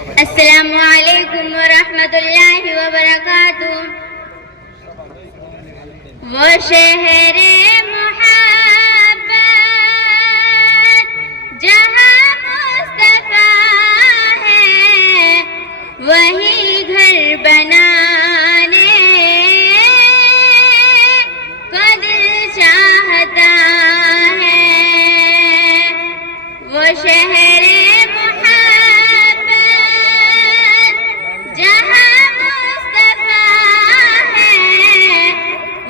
السلام علیکم ورحمۃ اللہ وبرکاتہ. وہ شہر محبت جہاں مصطفیٰ ہے وہی گھر بنانے کو دل چاہتا ہے. وہ شہر محبت جہاں مصطفیٰ ہے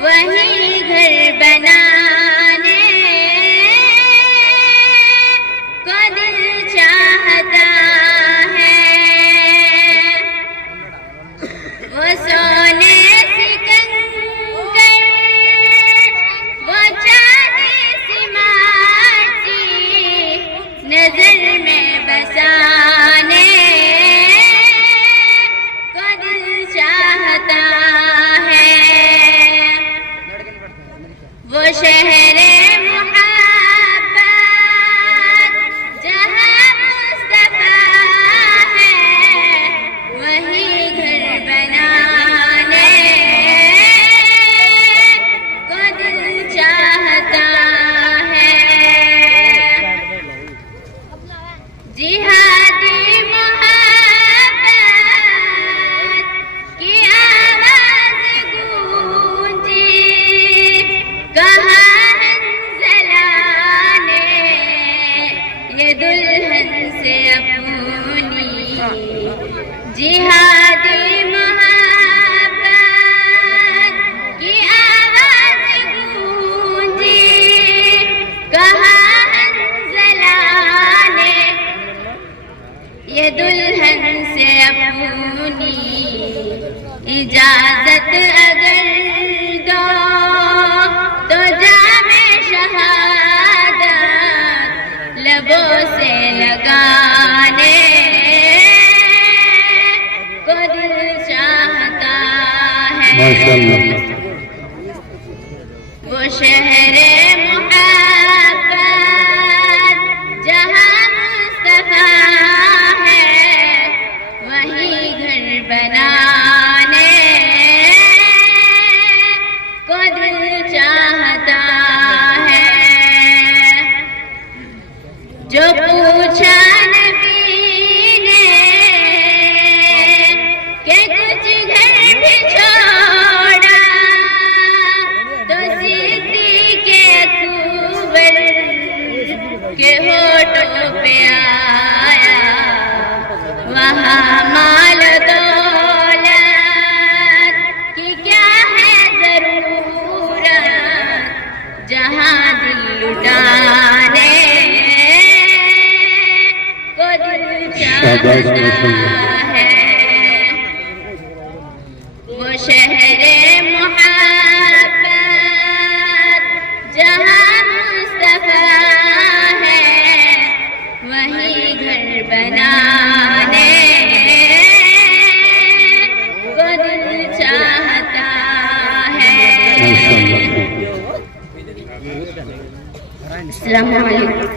وہی گھر بنانے کو دل چاہتا ہے. وہ سونے سکندر وہ چاندی سی ماٹی نظر میں بسانے کو دل چاہتا ہے. وہ شہر محبت جہاں مصطفیٰ ہے وہی گھر بنانے کو دل چاہتا ہے. جہادی محبت کی آواز گونجی کہاں حنظلہ نے یہ دلہن سے اپنی. جہادی محبت کی آواز گونجی کہاں حنظلہ نے یہ دلہن سے اپنی. اجازت اگر دو تو جام شہادت لبوں سے لگانے کو دل چاہتا ہے. وہ شہر محبت جہاں مصطفیٰ ہے وہی گھر بنانے کو دل چاہتا ہے. جو پوچھا نبی نے کہ کچھ گھر بھی چھوڑا تو صدیق اکبر کے ہونٹوں پہ آیا وہاں مال دولت کی کیا ہے ضرورت جہاں دل لٹانے کو دل چاہتا ہے. وہ شہر محبت جہاں مصطفیٰ ہے وہی گھر بنانے کو دل چاہتا ہے. السلام علیکم.